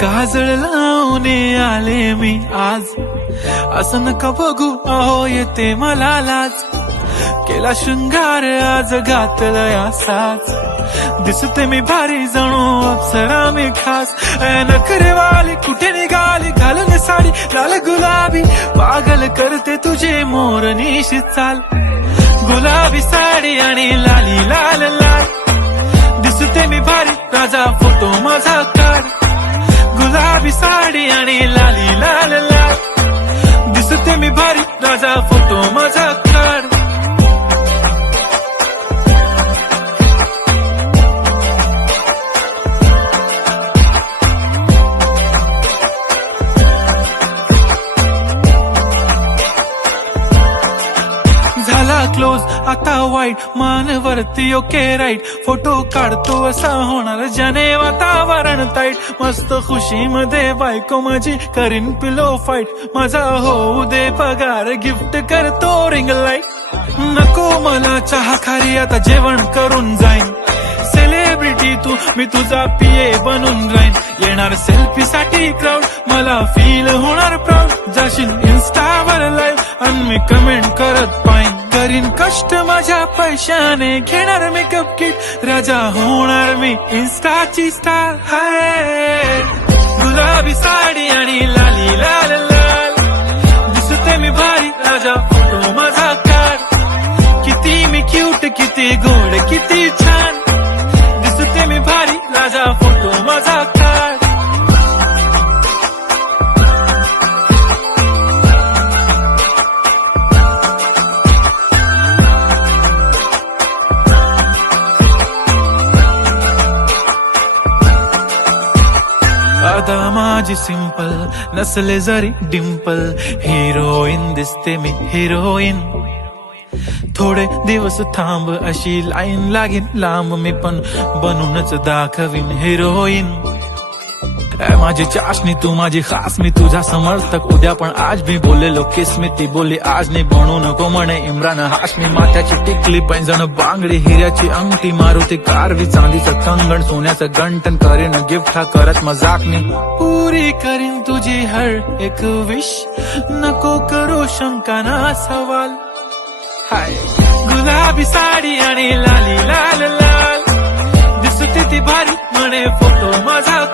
काजळ लावून आले मी आज, असं नका बघू अहो येते मला लाज. केला शृंगार आज घातलाय असाच, दिसते मी भारी जणू अप्सरा मी खास. नखरेवाली कुठे निघाली घालून साडी लाल गुलाबी, पागल करते तुझे मोरनीशी चाल. गुलाबी साडी आणि लाली लाल लाल, दिसते मी भारी राजा फोटो माझा काढ. गुलाबी साडी आणि लाली लाल लाल, दिसते मी भारी राजा फोटो माझा काढ. झाला क्लोज आता वाईट, मानवरती ओके राईट. फोटो काढतो असा होणार ज्याने वातावरण ताईट. मस्त खुशी मध्ये बायको माझी करीन पिलो फाईट. माझा होऊ दे पगार गिफ्ट करतो रिंग लाईट. नको मला चहा खारी आता जेवण करून जाईन. सेलिब्रिटी तू मी तुझा पीए बनून राहीन. येणार सेल्फी साठी क्राऊड मला फील होणार प्राऊड. जाशील इन्स्टावर लाईव्ह आणि मी कमेंट करत पाहिन. करीन कष्ट माझ्या पैशाने घेणार मेकअप किट. राजा होणार मी इन्स्टाची स्टार. हाय गुलाबी साडी आणि लाली लाल लाल, दिसते मी भारी राजा फोटो माझा काढ. किती मी क्यूट किती गोड किती छान, दिसते मी भारी राजा फोटो माझा काढ. आता माझी सिंपल नसले जरी डिंपल, हिरोईन दिसते मी हिरोईन. थोडे दिवस थांब अशी लाईन लागेल लांब, मी पण बनूनच दाखवीन हिरोईन. माझी चाशनी तू माझी खास, मी तुझा समर्थक उद्या पण आज मी बोललेलो किस मी. ती बोलली आज नाही बनू नको म्हणे इम्रान हाशमी. माथ्याची टिकली पैंजण बांगडी हिऱ्याची अंगठी, मारुती कारवी चांदीचं कंगण सोन्याचं गंटन. करीन गिफ्ट हा करत मजाकनी, पुरी करीन तुझी हर एक विश. नको करू शंका ना सवाल. हाय गुलाबी साडी आणि लाली लाल लाल, दिसते ती भारी म्हणे फोटो माझा.